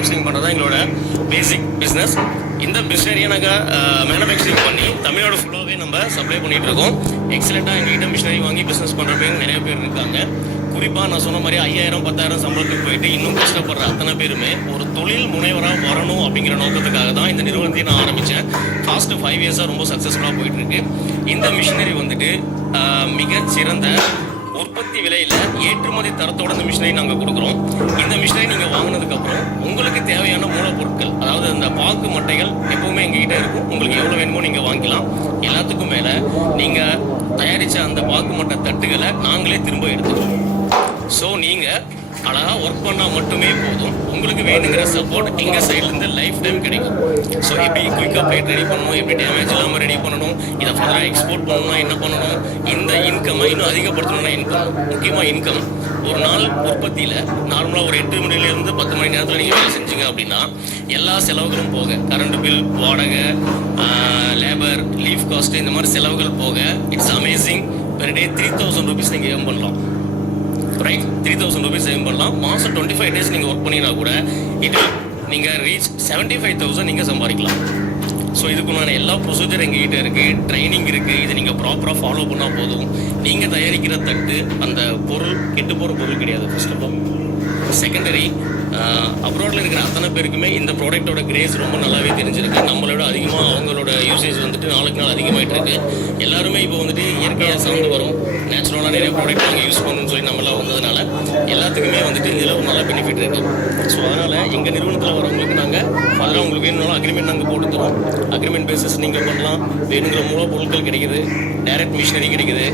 Manufacturing பண்ணுறது தான் எங்களோட பேசிக் பிஸ்னஸ். இந்த மிஷினரியை நாங்கள் மேனுஃபேக்சரிங் பண்ணி தமிழோட ஃபுல்லாகவே நம்ம சப்ளை பண்ணிகிட்டு இருக்கோம். எக்ஸலண்ட்டாக எங்ககிட்ட மிஷினரி வாங்கி பிஸ்னஸ் பண்ணுற பேர் நிறைய பேர் இருக்காங்க. குறிப்பாக நான் சொன்ன மாதிரி 5000 10,000 சம்பளத்துக்கு போயிட்டு இன்னும் கஷ்டப்படுற அத்தனை பேருமே ஒரு தொழில் முனைவராக வரணும் அப்படிங்கிற நோக்கத்துக்காக தான் இந்த நிறுவனத்தை நான் ஆரம்பித்தேன். ஃபாஸ்ட்டு 5 இயர்ஸாக ரொம்ப சக்ஸஸ்ஃபுல்லாக போயிட்டுருக்கு. இந்த மிஷினரி வந்துட்டு மிகச்சிறந்த உற்பத்தி விலையில் ஏற்றுமதி தரத்தோட இந்த மிஷினரி நாங்கள் கொடுக்குறோம். இந்த மிஷினரி நீங்கள் வாங்கினதுக்கப்புறம் உங்களுக்கு தேவையான மூலப்பொருட்கள், அதாவது அந்த பாக்கு மட்டைகள் எப்போவுமே எங்ககிட்ட இருக்கும். உங்களுக்கு எவ்வளோ வேணுமோ நீங்கள் வாங்கிக்கலாம். எல்லாத்துக்கும் மேலே நீங்கள் தயாரித்த அந்த பாக்கு மட்டை தட்டுகளை நாங்களே திரும்ப எடுத்துக்கிறோம். ஸோ நீங்கள் அழகாக ஒர்க் பண்ணால் மட்டுமே போதும். உங்களுக்கு வேணுங்கிற சப்போர்ட் எங்கள் சைட்லேருந்து லைஃப் டைம் கிடைக்கும். ஸோ எப்படி குயிக்காக பிளேட் ரெடி பண்ணணும், எப்படி டேமேஜ் இல்லாமல் ரெடி பண்ணணும், இதை ஃபர்தராக எக்ஸ்போர்ட் பண்ணணும்னா என்ன பண்ணணும், இந்த இன்கம்மை இன்னும் அதிகப்படுத்தணும்னா இன்கம், முக்கியமாக இன்கம். ஒரு நாள் உற்பத்தியில் நார்மலாக ஒரு 8 மணிலேருந்து 10 மணி நேரத்தில் நீங்கள் வேலை செஞ்சீங்க அப்படின்னா எல்லா செலவுகளும் போக, கரண்ட் பில், வாடகை, லேபர், லீவ் காஸ்ட்டு, இந்த மாதிரி செலவுகள் போக it's amazing. Per day 3000 rupees நீங்கள் ஏர்ன் பண்ணலாம். ரைட், 3000 rupees ஏர்ன் பண்ணலாம். மாதம் 25 days நீங்கள் ஒர்க் பண்ணினா கூட நீங்கள் ரீச் 75,000 நீங்கள் சம்பாதிக்கலாம். ஸோ இதுக்குண்டான எல்லா ப்ரொசீஜர் எங்ககிட்ட இருக்குது, ட்ரைனிங் இருக்குது. இதை நீங்கள் ப்ராப்பராக ஃபாலோ பண்ணால் போதும். நீங்கள் தயாரிக்கிற தட்டு அந்த பொருள் கெட்டு போகிற பொருள் கிடையாது. ஃபர்ஸ்ட் ஆஃப் ஆல் செகண்டரி, அப்ராடில் இருக்கிற அத்தனை பேருக்குமே இந்த ப்ராடக்டோட கிரேஸ் ரொம்ப நல்லாவே தெரிஞ்சிருக்கு. நம்மளோட அதிகமாக அவங்களோட யூசேஜ் வந்துட்டு நாளுக்கு நாள் அதிகமாகிட்டு இருக்கு. எல்லாருமே இப்போ வந்துட்டு இயற்கையாக சார்ந்து வரும், நேச்சுரலாக நிறைய ப்ராடக்ட் நாங்கள் யூஸ் பண்ணணும்னு சொல்லி நம்மளாம் வந்ததுனால எல்லாத்துக்குமே வந்துட்டு இதில் ஒரு நல்ல பெனிஃபிட் இருக்குது. ஸோ அதனால் எங்கள் நிறுவனத்தில் வரவங்களுக்கு நாங்கள் ஃபர்தராக உங்களுக்கு வேணும்னாலும் அக்ரிமெண்ட் நாங்கள் போட்டு தரோம். அக்ரிமெண்ட் பேசிஸ் நீங்கள் பண்ணலாம். வேணுங்கிற மூலப்பொருட்கள் கிடைக்குது, டைரக்ட் மிஷினரி கிடைக்குது.